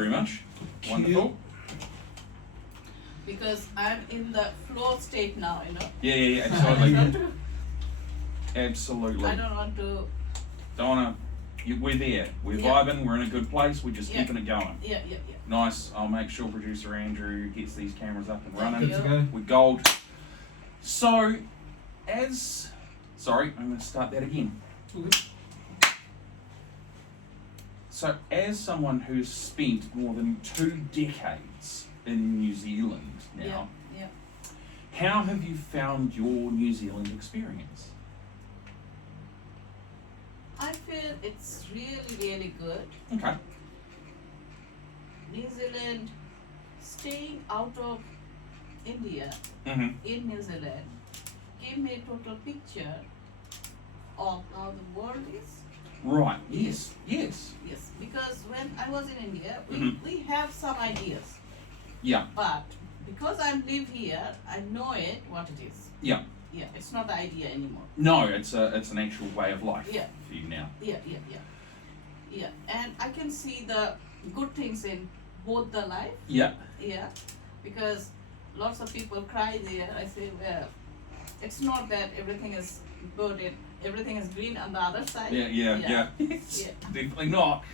very much. Wonderful. Because I'm in the flow state now, you know. Yeah, absolutely. I don't Absolutely. I don't want to. Don't wanna. We're there. We're vibing. We're in a good place. We're just keeping it going. Yeah. Nice. I'll make sure producer Andrew gets these cameras up and running. Good to go. We're gold. So, sorry, I'm going to start that again. Okay. So, as someone who's spent more than 2 decades in New Zealand now, how have you found your New Zealand experience? I feel it's really good. Okay. New Zealand, staying out of India Mm-hmm. in New Zealand gave me a total picture of how the world is. Right. Yes. Yes, because when I was in India, Mhm. we have some ideas, Yeah. but because I live here, I know it what it is. Yeah. Yeah, it's not the idea anymore. No, it's an actual way of life Yeah. for you now. Yeah, and I can see the good things in both the life. Yeah. Yeah, because lots of people cry there. I say, well, it's not that everything is good and everything is green on the other side. Yeah. It's definitely not.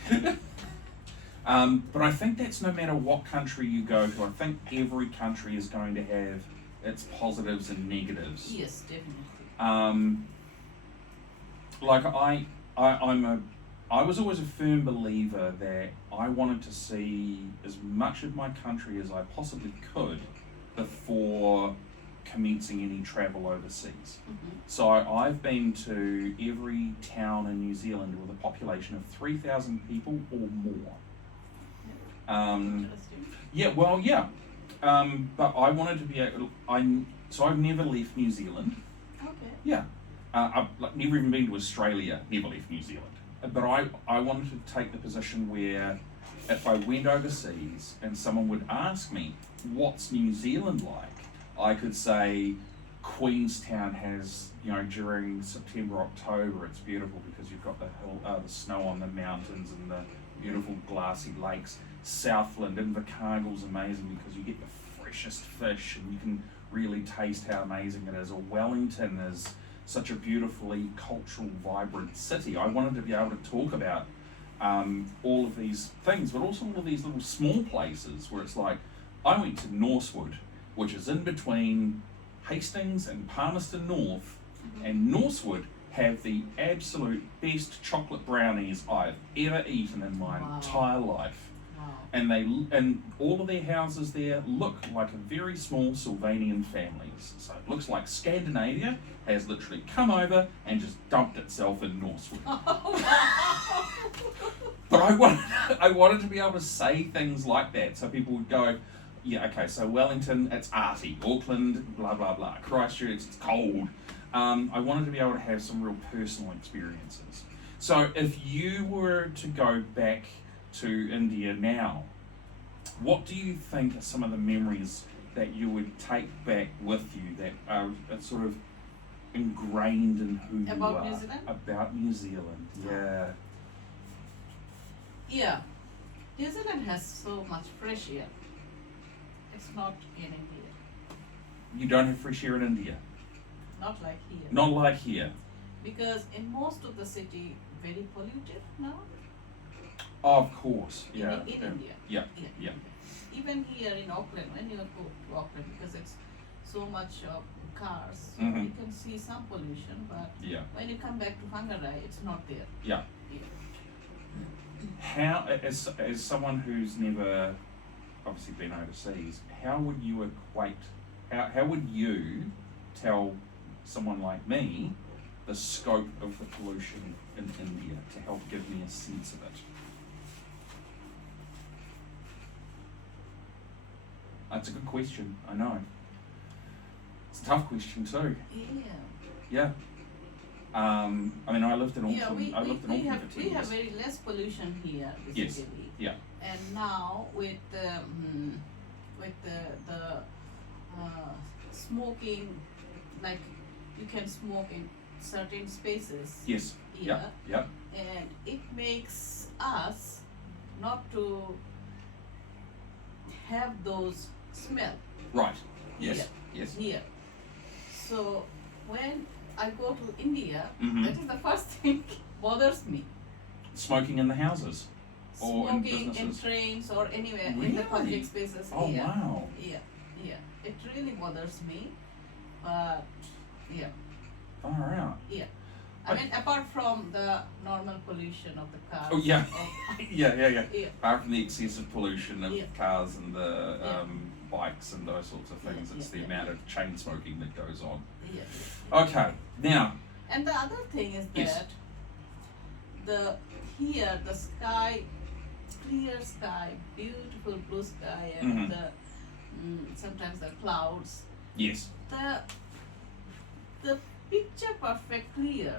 But I think that's no matter what country you go to. I think every country is going to have its positives and negatives. Yes, definitely. Like I was always a firm believer that I wanted to see as much of my country as I possibly could before commencing any travel overseas. Mm-hmm. So I've been to every town in New Zealand with a population of 3,000 people or more. Interesting. But I wanted to be able. So I've never left New Zealand. Okay. Yeah, I've never even been to Australia. Never left New Zealand. But I wanted to take the position where if I went overseas and someone would ask me, "What's New Zealand like?" I could say, Queenstown has, during September, October, it's beautiful because you've got the snow on the mountains and the beautiful glassy lakes. Southland, Invercargill's amazing because you get the freshest fish and you can really taste how amazing it is. Or Wellington is such a beautifully cultural, vibrant city. I wanted to be able to talk about all of these things, but also all of these little small places where it's like, I went to Norsewood, which is in between Hastings and Palmerston North, and Norsewood have the absolute best chocolate brownies I've ever eaten in my entire life. Wow. And all of their houses there look like a very small Sylvanian families. So it looks like Scandinavia has literally come over and just dumped itself in Norsewood. But I wanted to be able to say things like that so people would go, yeah, okay, so Wellington, it's arty. Auckland, blah, blah, blah. Christchurch, it's cold. I wanted to be able to have some real personal experiences. So if you were to go back to India now, what do you think are some of the memories that you would take back with you that are sort of ingrained in who you About are? New Zealand? About New Zealand, yeah. Yeah, New Zealand has so much fresh air. It's not in India. You don't have fresh air in India? Not like here. Not like here. Because in most of the city, very polluted now. Of course, In yeah. India. Yeah. Even here in Auckland, when you go to Auckland, because it's so much of cars, so Mhm. you can see some pollution, but Yeah. when you come back to Whangarei, it's not there. Yeah. Yeah. How, as someone who's never obviously been overseas, how would you equate, how would you tell someone like me the scope of the pollution in India to help give me a sense of it? That's a good question, I know. It's a tough question too. Yeah. Yeah. I mean, I lived in Auckland. Yeah, I lived in Auckland for 10 we have years. very less pollution here, Yes. basically. Yeah. And now with the smoking, like you can smoke in certain spaces. Yes. Here, Yeah. and it makes us not to have those smell Right. Yes. here. Yes. Here. So when I go to India, Mhm. that is the first thing bothers me. Smoking in the houses or in Smoking in businesses. trains or anywhere in the Really? public spaces Oh here. wow. Yeah, yeah. It really bothers me. But yeah, Far out. yeah. I But- mean, apart from the normal pollution of the cars. Oh yeah. of- Yeah. yeah, Apart from the excessive pollution of Yeah. cars and the Yeah. bikes and those sorts of things, Yeah, it's yeah, the amount of chain smoking that goes on. yeah, yeah. Okay, now, And the other thing is Yes. that the sky, clear sky, beautiful blue sky, and Mhm. sometimes the clouds, yes, the picture perfect clear,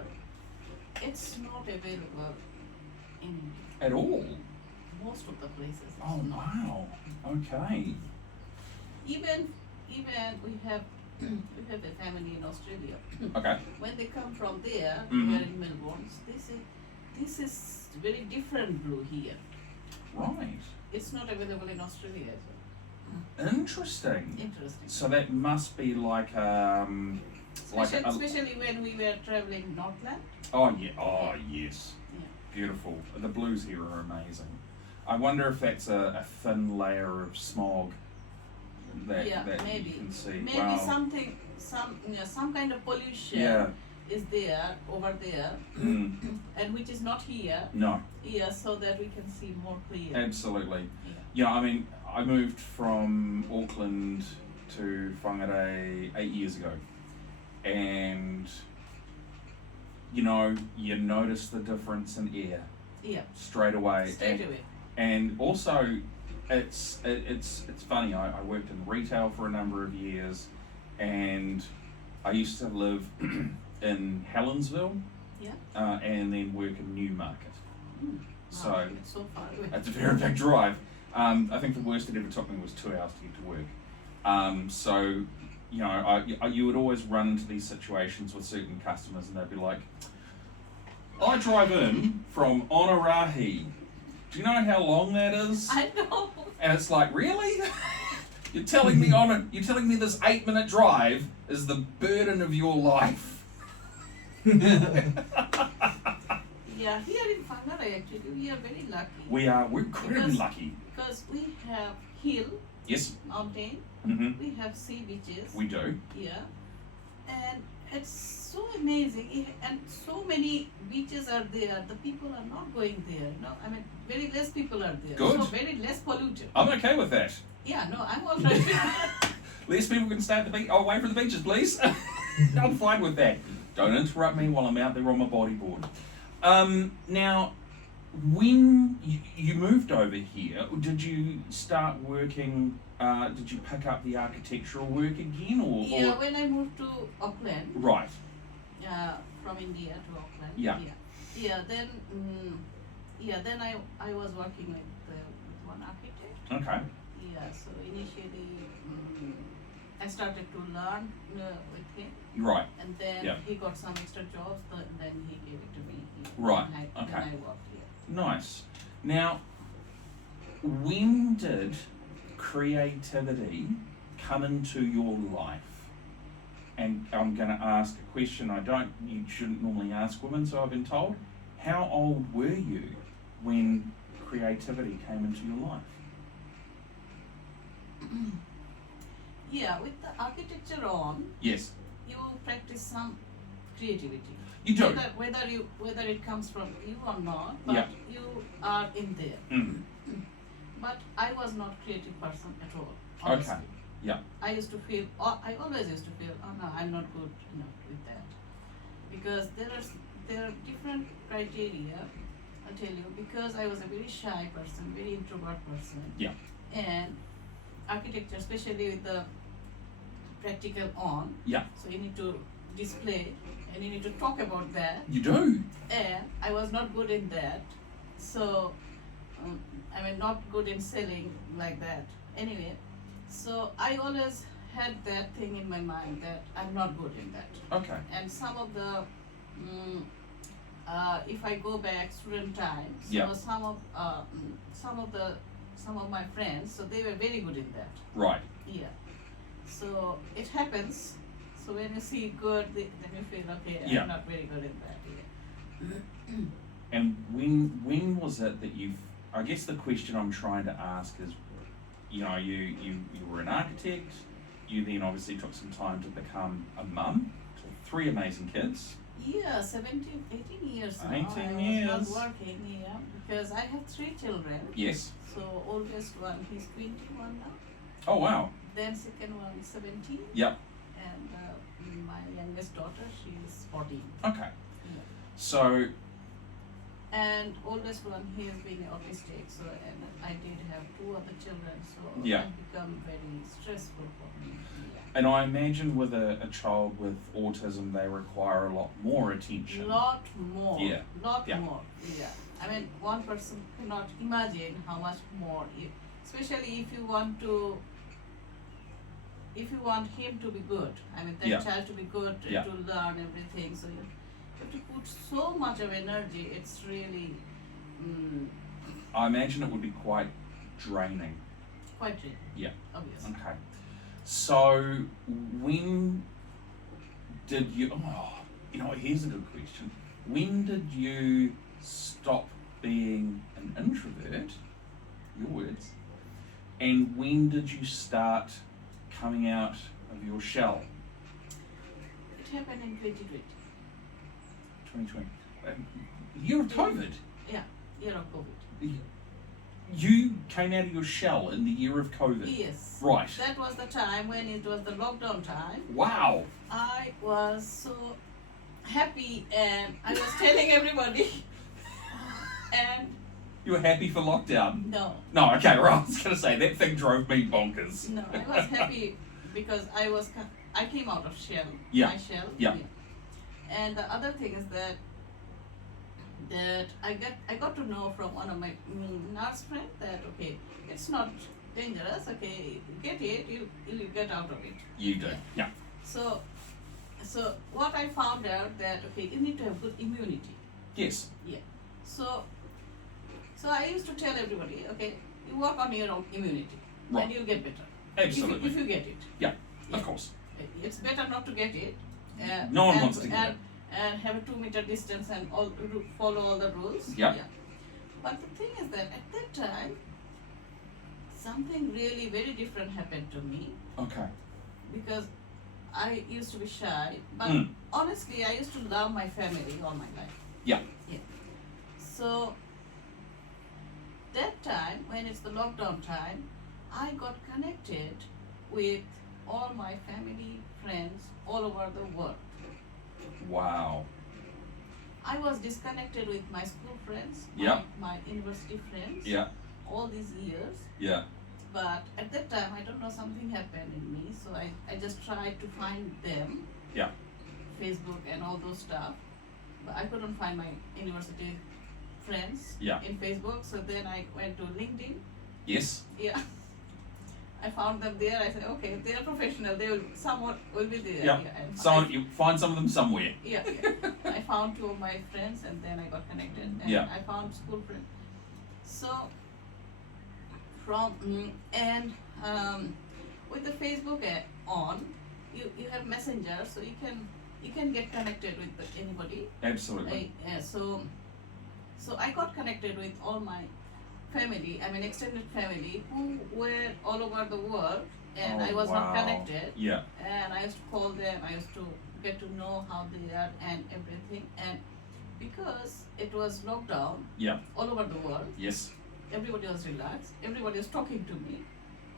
it's not available in at all. most of the places. It's Oh not. wow. Okay. Even we have we have a family in Australia. Okay. When they come from there, Mhm. we are in Melbourne. This is very different blue here. Right. It's not available in Australia as well. Interesting. Interesting. So that must be like Especially when we were traveling Northland. oh yeah. Oh yes. Yeah. Beautiful. The blues here are amazing. I wonder if that's a thin layer of smog that Yeah, that maybe. you can see. Maybe Wow. some kind of pollution Yeah. is there over there, Mm. and which is not here. No. Here, so that we can see more clear. Absolutely. Yeah. Yeah, I mean, I moved from Auckland to Whangarei 8 years ago, and you know, you notice the difference in air Yeah. straight away. Straight and, away. and also, it's funny. I worked in retail for a number of years, and I used to live in Helensville, Yeah. and then work in Newmarket. Mm. So Wow, it's so far away. it's a very big drive. I think the worst it ever took me was 2 hours to get to work. So, you know, you would always run into these situations with certain customers, and they'd be like, "I drive in from Onarahi. Do you know how long that is?" I know. And it's like, really? You're telling me this 8-minute drive is the burden of your life? Yeah, here in Whangarei actually we are very lucky. We're incredibly Because- lucky. Because we have hill, Yes. mountain, Hmm. we have sea beaches. We do. Yeah, and it's so amazing, and so many beaches are there. The people are not going there. You know, I mean, very less people are there. Good. So very less polluted. I'm okay with that. Yeah, no, I'm all right. Less people can stay at the beach. Oh, away from the beaches, please. I'm fine with that. Don't interrupt me while I'm out there on my bodyboard. Now, when you moved over here, did you start working? Did you pick up the architectural work again, or? Yeah, when I moved to Auckland, Right. from India to Auckland. Yeah. Yeah. Then I was working with one architect. Okay. Yeah. So initially, I started to learn with him. Right. And then Yeah. he got some extra jobs, then he gave it to me. Right, And okay. Then I worked here. Nice. Now, when did creativity come into your life? And I'm going to ask a question you shouldn't normally ask women, so I've been told. How old were you when creativity came into your life? Yeah, with the architecture on, Yes, you practice some creativity. you do. Whether it comes from you or not, but Yeah. you are in there. Mm. But I was not creative person at all. Honestly. Okay. Yeah. I always used to feel, oh no, I'm not good enough with that, because there are different criteria. I'll tell you, because I was a very shy person, very introvert person. Yeah. And architecture, especially with the practical on. Yeah. So you need to display and you need to talk about that. You do. And I was not good in that. So, not good in selling like that. Anyway, so I always had that thing in my mind that I'm not good in that. Okay. And some of the, if I go back student times, Yeah. so some of the some of my friends, so they were very good in that. Right. Yeah. So it happens. So when you see good, then you feel okay. Yeah. I'm not very good in that. Yeah. And when was it that you? I guess the question I'm trying to ask is, you know, you were an architect. You then obviously took some time to become a mum to 3 amazing kids. Yeah, 17, 18 years now. 18 I years. was not working, yeah, because I have 3 children. Yes. So oldest one, he's 21 now. Oh wow. Then second one, 17. Yep. And my youngest daughter, she's 14. Okay. Yeah. So And oldest one, he is being autistic. So and I did have 2 other children. So Yeah. it become very stressful for me. Yeah. and I imagine with a child with autism, they require a lot more attention. Lot more. Yeah. Lot Yeah. more. Yeah. I mean, one person cannot imagine how much more. Especially if you want to. If you want him to be good, I mean that Yeah. child to be good, Yeah. to learn everything. So you have to put so much of energy. It's really I imagine it would be quite draining. quite real. Yeah. Obviously. Okay. So when did you? Oh, you know, here's a good question. When did you stop being an introvert? Your words. And when did you start coming out of your shell? It happened in 2020. 2020. Year of COVID. Yeah, year of COVID. You came out of your shell in the year of COVID. Yes. Right. That was the time when it was the lockdown time. Wow. I was so happy and I was telling everybody. And You were happy for lockdown? no, No, okay, right. I was going to say, that thing drove me bonkers. no, I was happy because I came out of shell. Yeah. My shell. Yeah. And the other thing is that I got to know from one of my nurse friend that okay, it's not dangerous. Okay, get it, you get out of it. You do. Yeah. So what I found out that okay, you need to have good immunity. Yes. Yeah. So I used to tell everybody, okay, you work on your own immunity, Right. and you'll get better. Absolutely. If you get it. Yeah, Yeah. of course. It's better not to get it. No one and, wants to get and, And have a 2-meter distance and follow all the rules. Yeah. But the thing is that at that time, something really very different happened to me Okay. because I used to be shy. But Mm. honestly, I used to love my family all my life. Yeah. Yeah. So that time, when it's the lockdown time, I got connected with all my family, friends all over the world. Wow. I was disconnected with my school friends, Yeah. my university friends, Yeah. all these years. Yeah. But at that time, I don't know, something happened in me, so I just tried to find them, Yeah. Facebook and all those stuff. But I couldn't find my university friends Yeah. in Facebook, so then I went to LinkedIn. Yes. Yeah. I found them there. I said, okay, they are professional. Someone will be there. Yeah. And You find some of them somewhere. yeah. I found 2 of my friends, and then I got connected. And Yeah. I found school friends. So with the Facebook on, you have Messenger, so you can get connected with anybody. Absolutely. So I got connected with all my family, I mean extended family, who were all over the world, and Oh, I was not wow. connected. Yeah. And I used to call them, I used to get to know how they are and everything. And because it was lockdown Yeah. all over the world, Yes. everybody was relaxed, everybody was talking to me.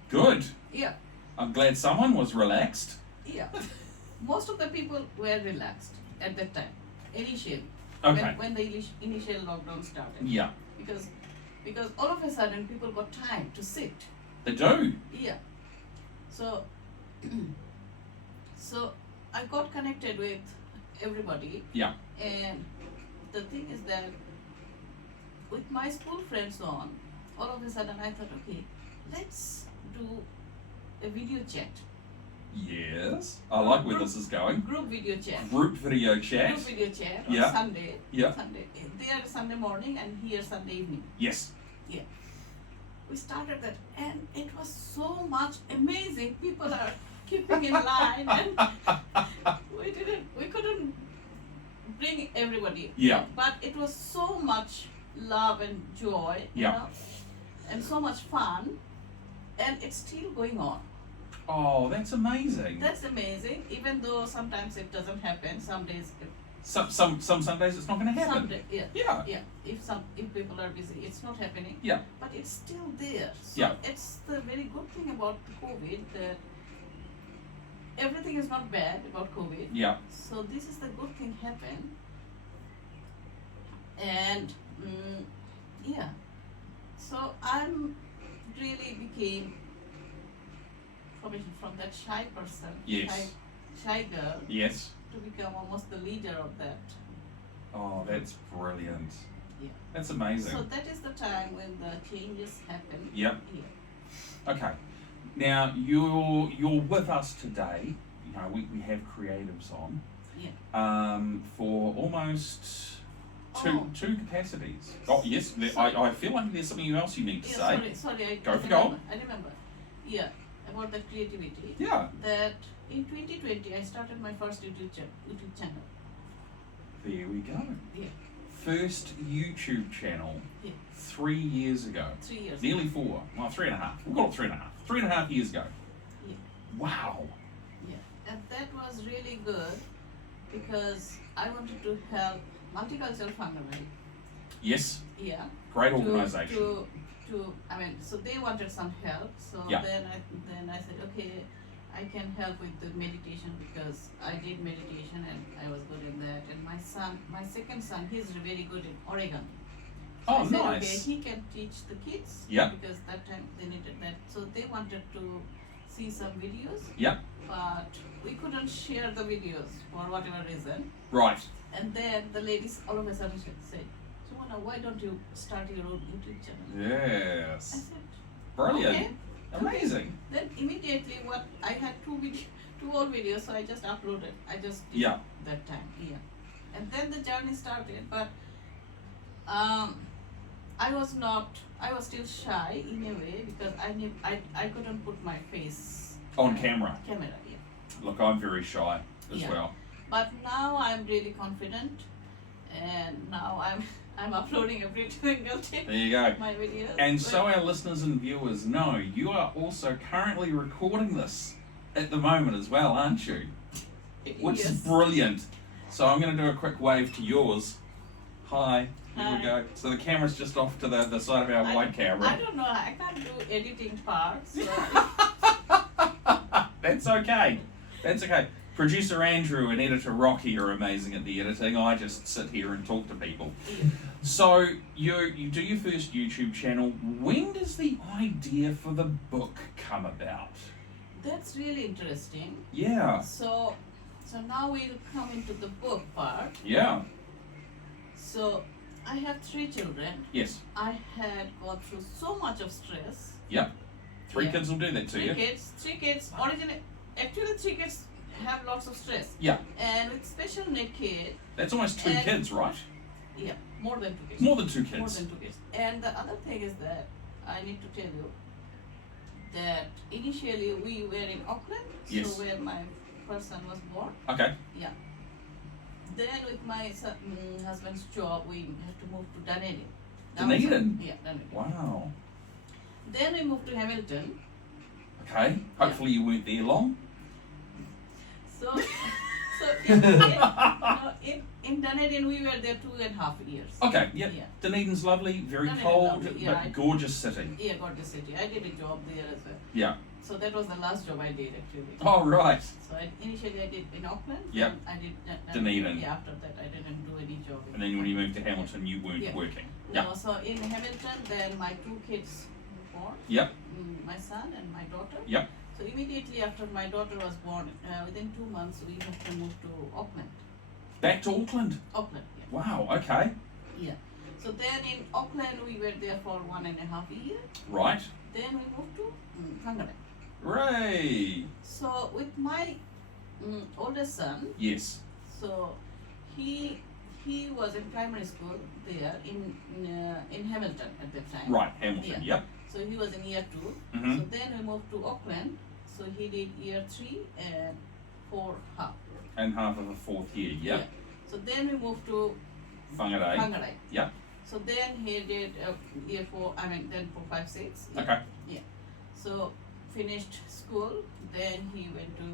Good. Yeah, I'm glad someone was relaxed. yeah. Most of the people were relaxed at that time, initially, Okay. when the initial lockdown started. Yeah. Because all of a sudden people got time to sit. They do. Yeah. So so I got connected with everybody. Yeah. And the thing is that with my school friends on, all of a sudden I thought, okay, let's do a video chat. Yes. I like where this is going. Group video chat. Group video chat. Group video chat on Yeah. Sunday. Yeah. Sunday. There Sunday morning and here Sunday evening. Yes. Yeah. we started that, and it was so much amazing. People are keeping in line, and we couldn't bring everybody. Yeah. But it was so much love and joy, you Yeah. know, and so much fun, and it's still going on. Oh, that's amazing. That's amazing. Even though sometimes it doesn't happen, some days, Some Sundays it's not going to happen. yeah. Yeah. Yeah, if people are busy, it's not happening. Yeah. But it's still there. So Yeah. it's the very good thing about COVID that everything is not bad about COVID. Yeah. So this is the good thing happen. And yeah, so I'm really became from that shy person, Yes. shy girl, Yes. to become almost the leader of that. Oh, that's brilliant. Yeah. That's amazing. So that is the time when the changes happen. Yep. Yeah. Okay. Now you're with us today. You know, we have creatives on. Yeah. For almost Oh. two capacities. Oh yes, Sorry. I feel like there's something else you need to say. Sorry, I Go for remember. gold. I remember. Yeah, about the creativity. Yeah. That in 2020 I started my first YouTube channel. There we go. Yeah. First YouTube channel Yeah. 3 years ago. 3 years. Nearly 4. Well, 3.5. We'll call it 3.5. 3.5 years ago. Yeah. Wow. Yeah. And that was really good because I wanted to help multicultural family. Yes. Yeah. Great To organisation. I mean, so they wanted some help. So Yeah. then I said, okay, I can help with the meditation because I did meditation and I was good in that. And my second son, he's very good in Oregon. So Oh, I said, nice. okay, he can teach the kids. Yeah. Because that time they needed that. So they wanted to see some videos. Yep. But we couldn't share the videos for whatever reason. Right. And then the ladies all of a sudden said, Sumana, why don't you start your own YouTube channel? I Yes. said, Brilliant. okay. Amazing. Then immediately I had two old videos, so I just uploaded. I just did Yeah. that time, yeah. And then the journey started, but I was still shy in a way because I couldn't put my face On camera. yeah. Look, I'm very shy as Yeah. well. But now I'm really confident, and now I'm uploading every single day There you go. my videos. And so our listeners and viewers know, you are also currently recording this at the moment as well, aren't you? Which is Yes. brilliant. So I'm going to do a quick wave to yours. Hi. Here Hi. we go. So the camera's just off to the side of our wide I camera. don't know. I can't do editing parts. So That's okay. That's okay. Producer Andrew and editor Rocky are amazing at the editing. I just sit here and talk to people. So you do your first YouTube channel. When does the idea for the book come about? that's really interesting. Yeah. So now we'll come into the book part. Yeah. So I have 3 children. Yes. I had gone through so much of stress. Yeah. 3 Yeah. kids will do that to 3 you. kids. 3 kids. Actually 3 kids have lots of stress. Yeah. And with special need kid, That's almost 2 And- kids, right? yeah, more than 2 kids. More than 2 More kids. than 2 kids. And the other thing is that I need to tell you that initially we were in Auckland, Yes. so where my first son was born. Okay. Yeah. Then with my husband's job, we had to move to Dunedin. Dunedin? Yeah, Dunedin. Wow. Then we moved to Hamilton. Okay. Hopefully you weren't there long. So in Dunedin we were there 2.5 years. Okay. Yep. Yeah. Dunedin's lovely. Very Dunedin cold, lovely, yeah, but gorgeous city. Yeah, got the city. I did a job there as well. Yeah. So that was the last job I did actually. Oh, right. So initially I did in Auckland. Yep. I did Dunedin. Yeah, after that I didn't do any job. And then when you moved to Hamilton, you weren't Yeah. working. No, Yeah. so in Hamilton, then my 2 kids were born. Yep. My son and my daughter. Yep. So immediately after my daughter was born, within 2 months we had to move to Auckland. Back to Auckland. Auckland, yeah. Wow. Okay. Yeah. So then in Auckland we were there for 1.5 years. Right. Then we moved to Hungary. Hooray. So with my oldest son, Yes. so he was in primary school there in Hamilton at that time. Right. Hamilton. Yeah. Yep. So he was in year 2. Mhm. So then we moved to Auckland. So he did year 3 and 4 half. And half of a fourth year. Yeah. So then we moved to Whangarei. Whangarei. Yeah. So then he did year 4, then 4, 5, 6. Yeah. Okay. Yeah. So finished school, then he went to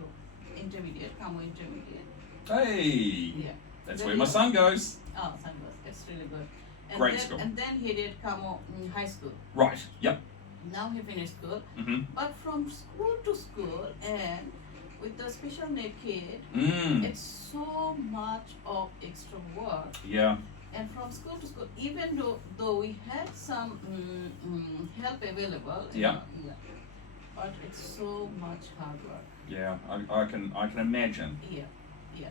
intermediate, Kamo intermediate. Hey. Yeah. That's Then where my son goes. Oh, Sangos. It's really good. And Great then, school. And then he did Kamo high school. Right. Yep. Now he finished school. Mm-hmm. But from school to school and with the special need kid, it's so much of extra work. Yeah. And from school to school, even though we had some help available, Yeah. But it's so much hard work. Yeah. I can imagine. Yeah.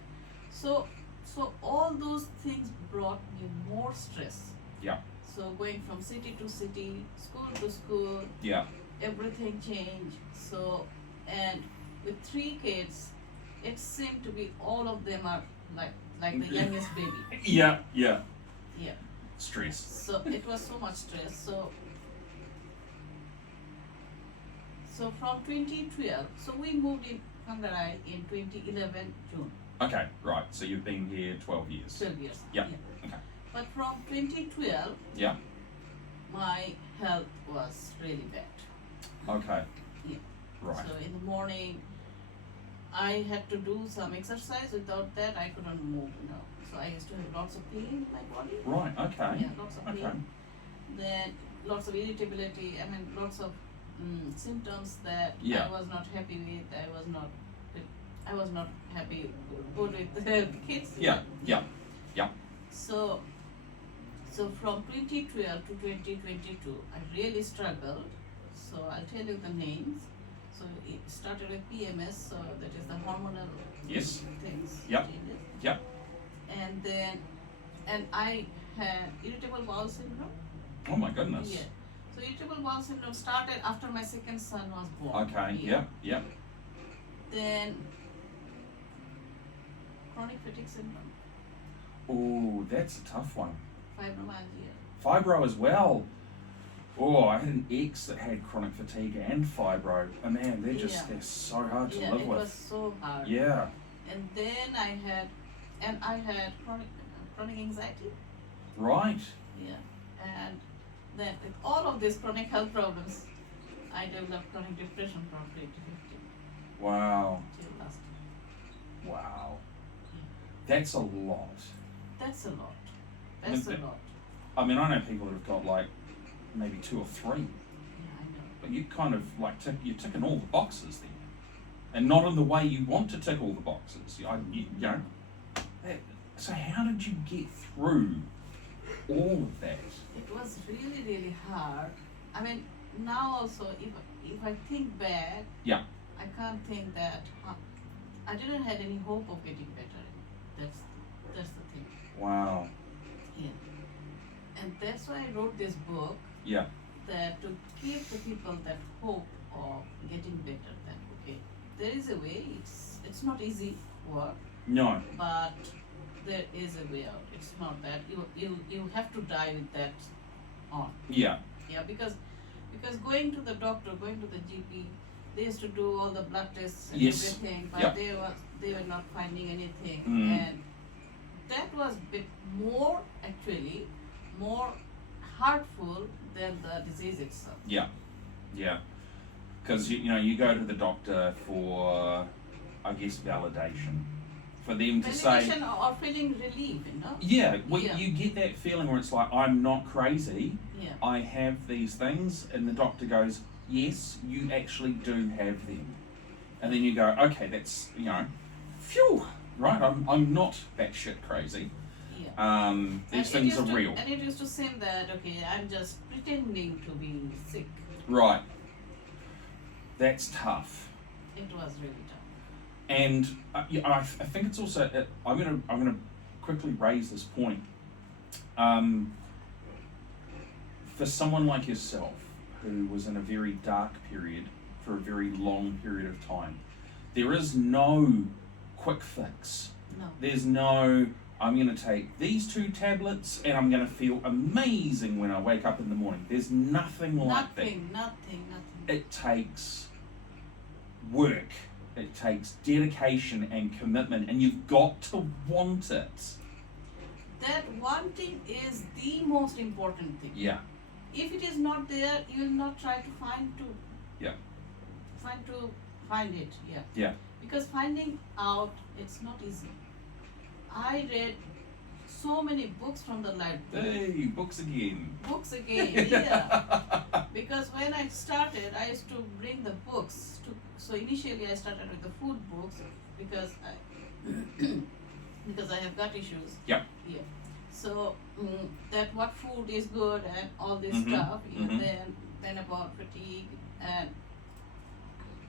So all those things brought me more stress. Yeah. So going from city to city, school to school, Yeah. everything changed. So, and with 3 kids, it seemed to be all of them are like the youngest baby. Yeah. Yeah. Yeah. Stress. So it was so much stress. So from 2012, so we moved in Whangarei in 2011 June. Okay. Right. So you've been here 12 years. 12 years. Yeah. Okay. But from 2012, Yeah. my health was really bad. Okay. Yeah. Right. So in the morning, I had to do some exercise. Without that, I couldn't move. So I used to have lots of pain in my body. Right. Okay. Yeah, lots of pain. Okay. Then lots of irritability. I mean, lots of symptoms that Yeah. I was not happy with. I was not happy good with the kids. Yeah. Yeah. Yeah. So from 2012 to 2022, I really struggled. So I'll tell you the names. So it started with PMS, so that is the hormonal Yes. things. Yep. Changes. Yep. And I had irritable bowel syndrome. Oh my goodness. Yeah. So irritable bowel syndrome started after my second son was born. Okay. Yeah. Yep. Yep. Then chronic fatigue syndrome, Oh, that's a tough one. fibromyalgia. Fibro as well. Oh, I had an ex that had chronic fatigue and fibro. Oh man, they're so hard to Yeah, live it with. was so hard. Yeah. And then I had chronic anxiety. Right. Yeah. And then with all of these chronic health problems, I developed chronic depression from 2015 Wow. till last year. Wow. That's a lot. That's a lot. That's a lot. I mean, I know people that have got like maybe 2 or 3, Yeah, I know. but you kind of like you're ticking all the boxes then, and not in the way you want to tick all the boxes. So how did you get through all of that? It was really, really hard. I mean, now also, if I think back, Yeah. I can't think that I didn't have any hope of getting better. That's the thing. Wow. Yeah. And that's why I wrote this book, Yeah. that to give the people that hope of getting better. That okay, there is a way. It's not easy work, No. but there is a way out. It's not that you have to die with that on. Yeah. Yeah, because going to the doctor, going to the GP, they used to do all the blood tests and Yes. everything, but Yep. they were not finding anything, Mm. and that was bit more actually more hurtful than the disease itself. Yeah. Yeah. Because you go to the doctor for, I guess, validation, for them to say. Validation or feeling relief, Yeah, Yeah. you get that feeling where it's like, I'm not crazy, Yeah. I have these things, and the doctor goes, yes, you actually do have them. And then you go, okay, that's, phew, right, I'm not batshit crazy. Yeah. These things are real. And it used to seem that, okay, I'm just pretending to be sick. Right. That's tough. It was really tough. And I think it's also, I'm gonna quickly raise this point. For someone like yourself, who was in a very dark period for a very long period of time, there is no quick fix. No. There's no, I'm going to take these 2 tablets and I'm going to feel amazing when I wake up in the morning. There's nothing like that. Nothing. It takes work, it takes dedication and commitment, and you've got to want it. That wanting is the most important thing. Yeah, If it is not there, you will not try to find it. yeah, Because finding out, it's not easy. I read so many books from the library. hey, books again. Books again, yeah. Because when I started, I used to bring the books. So initially, I started with the food books because I have gut issues. Yep. Yeah. So that what food is good and all this Mhm, stuff. And mhm. then about fatigue, and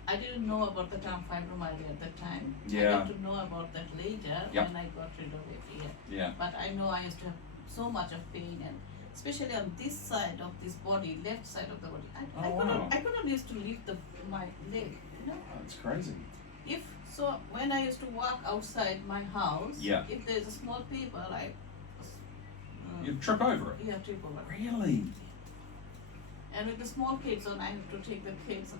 I didn't know about the term fibromyalgia at that time. I Yeah. got to know about that later Yep. when I got rid of it. Yeah. Yeah, But I know I used to have so much of pain, and especially on this side of this body, left side of the body. Oh, wow. I couldn't used to lift my leg. that's crazy. When I used to walk outside my house, Yeah. if there's a small paper, You trip over it. yeah, trip over. Really? And with the small kids on, I have to take the kids.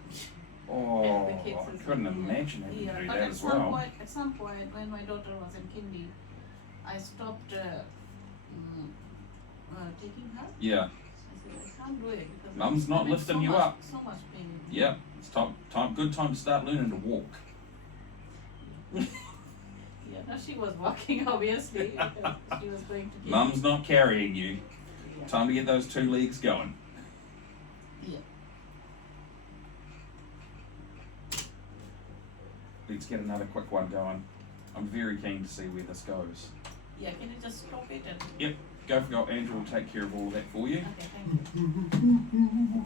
Oh, the kids I is- couldn't imagine having Yeah, to do but that at as some well. point, when my daughter was in kindy, I stopped taking her. Yeah, I said I can't do it because Mum's not I'm in lifting so you much- up. So much pain. yeah. It's good time to start learning to walk. Yeah, no, she was walking obviously because she was going to. Mum's not carrying you. Yeah. Time to get those 2 legs going. Yeah. Let's get another quick one going. I'm very keen to see where this goes. Yeah. Can you just stop it and? Yep, go for gold. Andrew will take care of all of that for you. Okay, thank you.